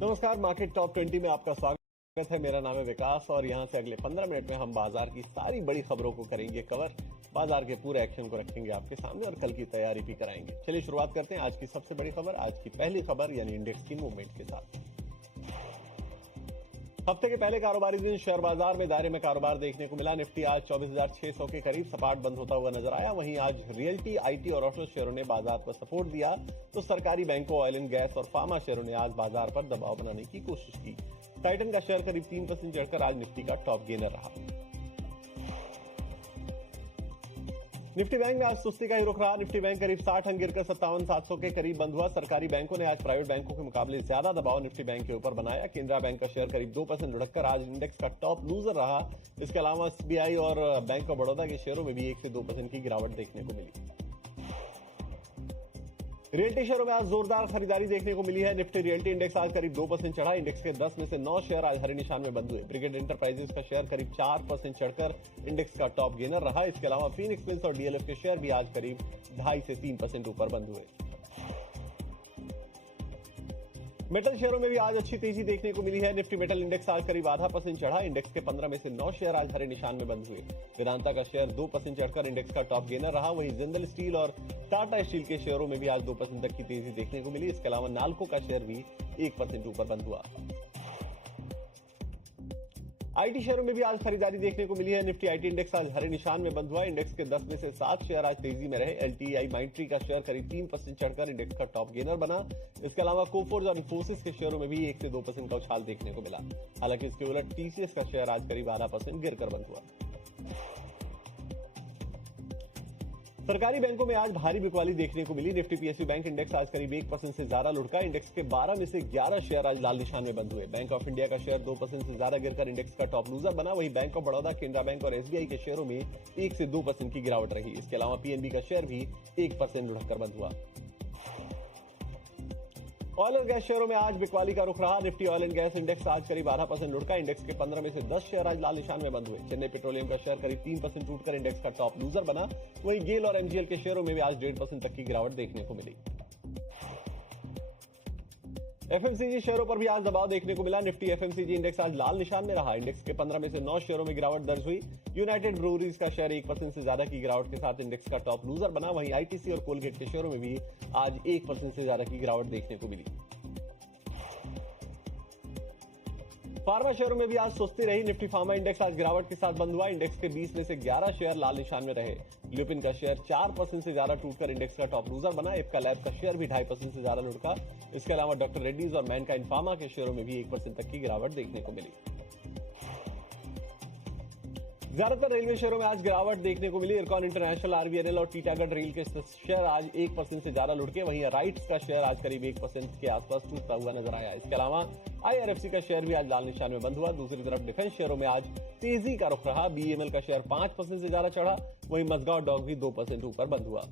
नमस्कार, market top 20 में आपका स्वागत है। मेरा नाम है विकास और यहां से अगले 15 मिनट में हम बाजार की सारी बड़ी खबरों को करेंगे कवर। बाजार के पूरे एक्शन को रखेंगे आपके सामने और कल की तैयारी भी कराएंगे। चलिए शुरुआत करते हैं आज की सबसे बड़ी खबर, आज की पहली खबर यानी इंडेक्स की मूवमेंट के साथ। हफ्ते के पहले कारोबारी दिन शेयर बाजार में दायरे में कारोबार देखने को मिला। निफ्टी आज 24,600 के करीब सपाट बंद होता हुआ नजर आया। वहीं आज रियल्टी, आईटी और ऑटो शेयरों ने बाजार को सपोर्ट दिया, तो सरकारी बैंकों, ऑयल एंड गैस और फार्मा शेयरों ने आज बाजार पर दबाव बनाने की कोशिश की। टाइटन का शेयर करीब 3% चढ़कर आज निफ्टी का टॉप गेनर रहा। निफ्टी बैंक में आज सुस्ती का ही रुख रहा। निफ्टी बैंक करीब 60 अंक गिरकर 57,700 के करीब बंद हुआ। सरकारी बैंकों ने आज प्राइवेट बैंकों के मुकाबले ज्यादा दबाव निफ्टी बैंक के ऊपर बनाया। केनरा बैंक का शेयर करीब 2% लुढ़ककर आज इंडेक्स का टॉप लूजर रहा। इसके अलावा एसबीआई और बैंक ऑफ बड़ौदा के शेयरों में भी 1 से 2% की गिरावट देखने को मिली। रियल्टी शेयरों में आज जोरदार खरीदारी देखने को मिली है। निफ्टी रियल्टी इंडेक्स आज करीब 2% चढ़ा। इंडेक्स के 10 में से 9 शेयर आज हरे निशान में बंद हुए। ब्रिगेड एंटरप्राइजेस का शेयर करीब 4% चढ़कर इंडेक्स का टॉप गेनर रहा। इसके अलावा फीनिक्स मिल्स और डीएलएफ के शेयर भी आज करीब 2.5 से 3% ऊपर बंद हुए। मेटल शेयरों में भी आज अच्छी तेजी देखने को मिली है। निफ्टी मेटल इंडेक्स आज करीब 0.5% चढ़ा। इंडेक्स के 15 में से 9 शेयर आज हरे निशान में बंद हुए। वेदांता का शेयर 2% चढ़कर इंडेक्स का टॉप गेनर रहा। वहीं जिंदल स्टील और टाटा स्टील के शेयरों में भी आज 2% तक की तेजी देखने को मिली। इसके अलावा नाल्को का शेयर भी 1% ऊपर बंद हुआ। आईटी शेयरों में भी आज खरीदारी देखने को मिली है। निफ्टी आईटी इंडेक्स आज हरे निशान में बंद हुआ। इंडेक्स के 10 में से 7 शेयर आज तेजी में रहे। एलटीआई माइंट्री का शेयर करीब 3% चढ़कर इंडेक्स का टॉप गेनर बना। इसके अलावा कोफोर्ज और इंफोसिस के शेयरों में भी 1 से 2% का उछाल देखने को मिला। हालांकि इसके उलट टीसीएस का शेयर आज करीब 0.5% गिरकर बंद हुआ। सरकारी बैंकों में आज भारी बिकवाली देखने को मिली। निफ्टी पीएसयू बैंक इंडेक्स आज करीब 1% से ज्यादा लुढ़का। इंडेक्स के 12 में से 11 शेयर आज लाल निशान में बंद हुए। बैंक ऑफ इंडिया का शेयर 2% से ज्यादा गिरकर इंडेक्स का टॉप लूजर बना। वहीं bank of Baroda, Canara bank और एसबीआई के शेयरों में 1 से 2% की गिरावट रही। इसके अलावा पीएनबी का शेयर भी 1% लुढ़ककर बंद हुआ। ऑयल एंड गैस शेयरों में आज बिकवाली का रुख रहा। Nifty oil and gas index आज करीब 0.5% लुढ़का। इंडेक्स के 15 में से 10 शेयर आज लाल निशान में बंद हुए। चेन्नई पेट्रोलियम का शेयर करीब 3% टूटकर इंडेक्स का टॉप लूजर बना। वहीं गेल और एमजीएल के शेयरों में भी आज 1.5% तक की गिरावट देखने को मिली। एफएमसीजी शेयरों पर भी आज दबाव देखने को मिला। निफ्टी एफएमसीजी इंडेक्स आज लाल निशान में रहा। इंडेक्स के 15 में से 9 शेयरों में गिरावट दर्ज हुई। यूनाइटेड ब्रूवरीज का शेयर 1% से ज्यादा की गिरावट के साथ इंडेक्स का टॉप लूजर बना। वहीं आईटीसी और कोलगेट के शेयरों में भी आज 1% से ज्यादा की गिरावट देखने को मिली। फार्मा शेयरों में भी आज सुस्ती रही। निफ्टी फार्मा इंडेक्स आज गिरावट के साथ बंद हुआ। इंडेक्स के 20 में से 11 शेयर लाल निशान में रहे। ल्यूपिन का शेयर 4% से ज्यादा टूटकर इंडेक्स का टॉप लूजर बना। इफ्का लैब का शेयर भी 2.5% से ज्यादा लुढ़का। इसके अलावा डॉक्टर रेड्डीज और मैनकाइंड फार्मा के शेयरों में भी 1% तक की गिरावट देखने को मिली। ज्यादातर रेलवे शेयरों में आज गिरावट देखने को मिली। इरकॉन इंटरनेशनल, आरवीएनएल और टीटागढ़ रेल के शेयर आज 1% से ज्यादा लुढ़के। वहीं राइट्स का शेयर आज करीब 1% के आसपास टूटता हुआ नजर आया। इसके अलावा आईआरएफसी का शेयर भी आज लाल निशान में बंद हुआ। दूसरी तरफ डिफेंस शेयरों में आज तेजी का रुख रहा। बीएमएल का शेयर 5% से ज्यादा चढ़ा। वहीं मजगांव डॉक भी 2% ऊपर बंद हुआ।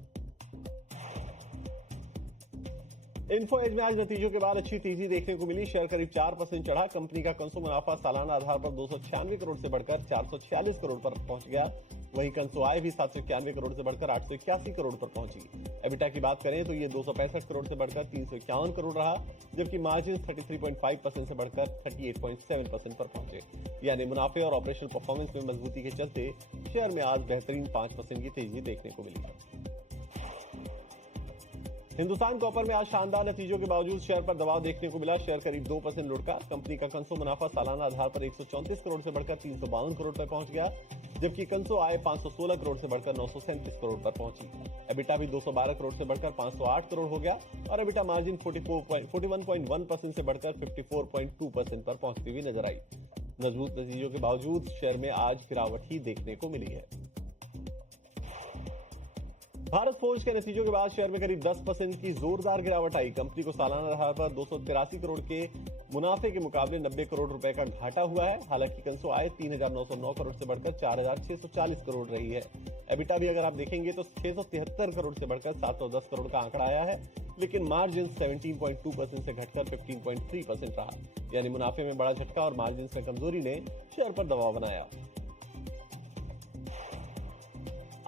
इन्फो एज में आज नतीजों के बाद अच्छी तेजी देखने को मिली। शेयर करीब 4% चढ़ा। कंपनी का कंसो मुनाफा सालाना आधार पर 296 करोड़ से बढ़कर 446 करोड़ पर पहुंच गया। वहीं कंसो आय भी 791 करोड़ से बढ़कर 881 करोड़ पर पहुंची। एबिटा की बात करें तो ये 265 करोड़ से बढ़कर 351 करोड़ रहा, जबकि मार्जिन 33.5% से बढ़कर 38.7% पर पहुंचे। यानी मुनाफे और ऑपरेशनल परफॉर्मेंस में मजबूती के चलते शेयर में आज बेहतरीन 5% की तेजी देखने को मिली। हिंदुस्तान कॉपर में आज शानदार नतीजों के बावजूद शेयर पर दबाव देखने को मिला। शेयर करीब 2% लुढ़का। कंपनी का कंसो मुनाफा सालाना आधार पर 134 करोड़ से बढ़कर 352 करोड़ पर पहुंच गया, जबकि कंसो आय 516 करोड़ से बढ़कर 937 करोड़ पर पहुंची। एबिटा भी 212 करोड़ से बढ़कर 508 करोड़ हो गया और एबिटा मार्जिन 41.1% से बढ़कर 54.2% पर पहुंचती हुई नजर आई। मजबूत नतीजों के बावजूद शेयर में आज गिरावट ही देखने को मिली है। भारत फोर्ज के नतीजों के बाद शेयर में करीब 10% की जोरदार गिरावट आई। कंपनी को सालाना आधार पर 283 करोड़ के मुनाफे के मुकाबले 90 करोड़ रुपए का घाटा हुआ है। हालांकि कंसो आय 3,909 करोड़ से बढ़कर 4,640 करोड़ रही है। एबिटा भी अगर आप देखेंगे तो 673 करोड़ से बढ़कर 710 करोड़ का आंकड़ा आया है, लेकिन मार्जिन 17.2% से घटकर 15.3% रहा। यानी मुनाफे में बड़ा झटका और मार्जिन में कमजोरी ने शेयर पर दबाव बनाया।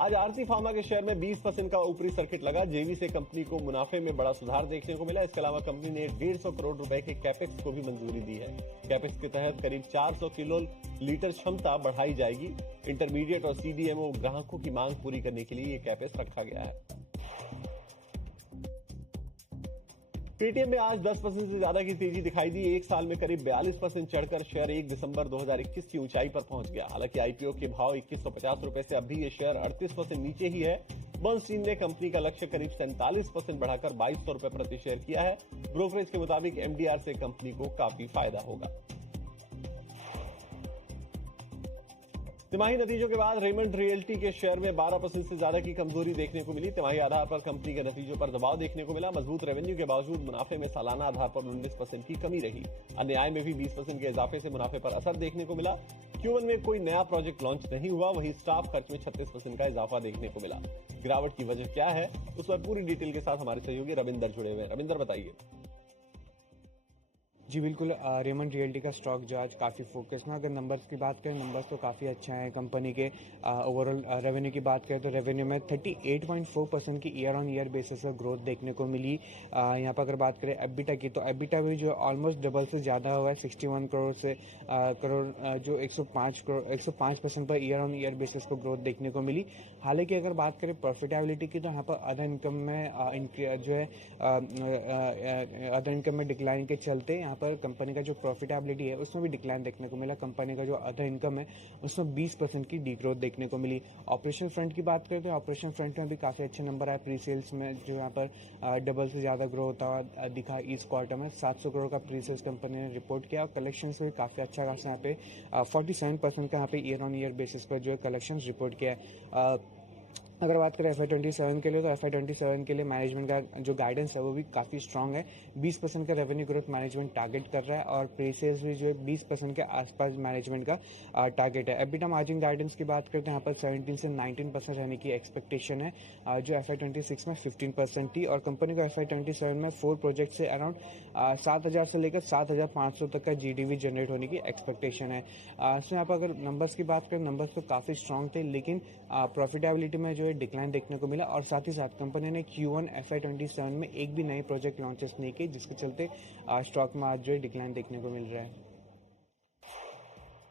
आज आरती फार्मा के शेयर में 20% का ऊपरी सर्किट लगा। जेवी से कंपनी को मुनाफे में बड़ा सुधार देखने को मिला। इसके अलावा कंपनी ने 150 करोड़ रुपए के कैपेक्स को भी मंजूरी दी है। कैपेक्स के तहत करीब 400 किलो लीटर क्षमता बढ़ाई जाएगी। इंटरमीडिएट और सीडीएमओ ग्राहकों की मांग पूरी करने के लिए ये कैपेक्स रखा गया है। पेटीएम में आज 10% से ज्यादा की तेजी दिखाई दी। एक साल में करीब 42% चढ़कर शेयर 1 दिसंबर 2021 की ऊंचाई पर पहुंच गया। हालांकि आईपीओ के भाव 2150 रुपए से अब भी ये शेयर 38% नीचे ही है। बर्नस्टीन ने कंपनी का लक्ष्य करीब 47% बढ़ाकर 2200 रुपए प्रति शेयर किया है। ब्रोकरेज के मुताबिक एमडीआर से कंपनी को काफी फायदा होगा। तिमाही नतीजों के बाद रेमंड रियल्टी के शेयर में 12% से ज्यादा की कमजोरी देखने को मिली। तिमाही आधार पर कंपनी के नतीजों पर दबाव देखने को मिला। मजबूत रेवेन्यू के बावजूद मुनाफे में सालाना आधार पर 19% की कमी रही। अन्य आय में भी 20% के इजाफे से मुनाफे पर असर देखने को मिला। Q1 में कोई नया प्रोजेक्ट लॉन्च नहीं हुआ। वहीं स्टाफ खर्च में 36% का इजाफा देखने को मिला। गिरावट की वजह क्या है, उस पर पूरी डिटेल के साथ हमारे सहयोगी रविंदर जुड़े हुए हैं। रविंदर, बताइए। जी बिल्कुल, रेमंड रियल्टी का स्टॉक जो आज काफ़ी फोकस में। अगर नंबर्स की बात करें, नंबर्स तो काफ़ी अच्छा है। कंपनी के ओवरऑल रेवेन्यू की बात करें तो रेवेन्यू में 38.4% की ईयर ऑन ईयर बेसिस पर ग्रोथ देखने को मिली। यहाँ पर अगर बात करें एबिटा की, तो एबिटा भी जो ऑलमोस्ट डबल से ज़्यादा हुआ है, 61 करोड़ से करोड़ जो 105% per year on year basis पर ग्रोथ देखने को मिली। हालांकि अगर बात करें प्रॉफिटेबिलिटी की, तो यहाँ पर अदर इनकम में जो है अदर इनकम में डिक्लाइन के चलते यहाँ पर कंपनी का जो प्रॉफिटेबिलिटी है उसमें भी डिक्लाइन देखने को मिला। कंपनी का जो अदर इनकम है उसमें 20% की डीग्रोथ देखने को मिली। ऑपरेशन फ्रंट की बात करें तो ऑपरेशन फ्रंट में भी काफी अच्छे नंबर आए। प्री सेल्स में जो यहाँ पर डबल से ज्यादा ग्रो होता हुआ दिखा। इस क्वार्टर में 700 करोड़ का प्री सेल्स कंपनी ने रिपोर्ट किया। और कलेक्शन में भी काफी अच्छा खासा यहाँ पे 47% का यहाँ पे ईयर ऑन ईयर बेसिस पर जो है कलेक्शन रिपोर्ट किया है। अगर बात करें FY27 के लिए, तो FY27 के लिए मैनेजमेंट का जो गाइडेंस है वो भी काफ़ी स्ट्रांग है। 20% का रेवेन्यू ग्रोथ मैनेजमेंट टारगेट कर रहा है और प्री सेल्स भी जो है 20% के आसपास मैनेजमेंट का टारगेट है। एबिटा मार्जिन गाइडेंस की बात करते हैं, यहाँ पर 17 से 19% रहने की एक्सपेक्टेशन है, जो FY26 में 15% थी। और कंपनी को FY27 में 4 प्रोजेक्ट से अराउंड 7,000 से लेकर 7,500 तक का GDV जनरेट होने की एक्सपेक्टेशन है। सो यहाँ पर अगर नंबर्स की बात करें, नंबर्स तो काफ़ी स्ट्रांग थे, लेकिन प्रॉफिटेबिलिटी में जो डिक्लाइन देखने को मिला। और साथ ही साथ कंपनी ने Q1 FY27 में एक भी नए प्रोजेक्ट लॉन्चेस नहीं किए, जिसके चलते स्टॉक में आज जो है डिक्लाइन देखने को मिल रहा है।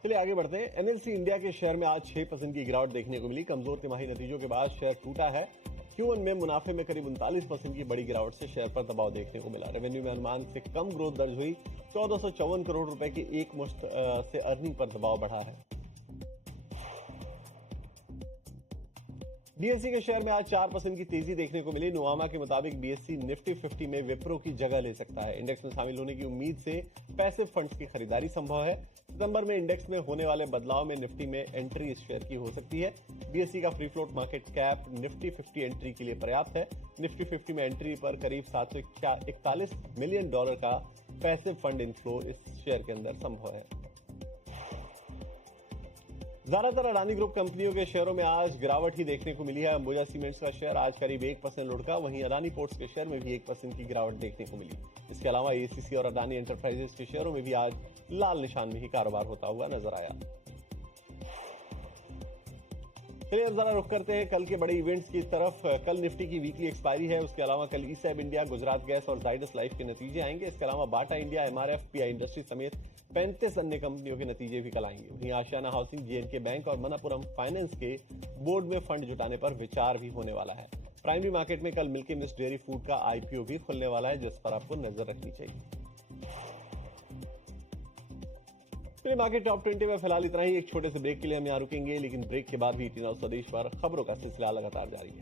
चलिए आगे बढ़ते हैं। एनएलसी इंडिया के शेयर में आज 6% की गिरावट देखने को मिली। कमजोर तिमाही नतीजों के बाद शेयर टूटा है। Q1 में मुनाफे में करीब 39% की बड़ी गिरावट से शेयर पर दबाव देखने को मिला। रेवेन्यू में अनुमान से कम ग्रोथ दर्ज हुई। 1454 करोड़ रुपए की एक मुश्त से अर्निंग पर दबाव बढ़ा है। बीएसई के शेयर में आज 4% की तेजी देखने को मिली। नुवामा के मुताबिक बीएसई निफ्टी 50 में विप्रो की जगह ले सकता है। इंडेक्स में शामिल होने की उम्मीद से पैसिव फंड्स की खरीदारी संभव है। सितंबर में इंडेक्स में होने वाले बदलाव में निफ्टी में एंट्री इस शेयर की हो सकती है। बीएसई का free float market cap Nifty 50 entry के लिए पर्याप्त है। निफ्टी 50 में एंट्री पर करीब $741 मिलियन का पैसिव फंड इनफ्लो इस शेयर के अंदर संभव है। ज्यादातर अडानी ग्रुप कंपनियों के शेयरों में आज गिरावट ही देखने को मिली है। अंबुजा सीमेंट्स का शेयर आज करीब 1% लुढ़का। वहीं अडानी पोर्ट्स के शेयर में भी 1% की गिरावट देखने को मिली। इसके अलावा एसीसी और अडानी एंटरप्राइजेस के शेयरों में भी आज लाल निशान में ही कारोबार होता हुआ नजर आया। चलिए अब जरा रुख करते हैं कल के बड़े इवेंट्स की तरफ। कल निफ्टी की वीकली एक्सपायरी है। उसके अलावा कल ईसैब इंडिया, गुजरात गैस और जाइडस लाइफ के नतीजे आएंगे। इसके अलावा Bata India, MRF, pi industry समेत 35 अन्य कंपनियों के नतीजे भी कल आएंगे। वहीं आशियाना हाउसिंग, जेएनके बैंक और मनापुरम फाइनेंस के बोर्ड में फंड जुटाने पर विचार भी होने वाला है। प्राइमरी मार्केट में कल मिल्की मिस्ट डेयरी फूड का आईपीओ भी खुलने वाला है, जिस पर आपको नजर रखनी चाहिए। मार्केट टॉप 20 में फिलहाल इतना ही। एक छोटे से ब्रेक के लिए हम यहाँ रुकेंगे, लेकिन ब्रेक के बाद भी टीना स्वदेश पर खबरों का सिलसिला लगातार जारी है।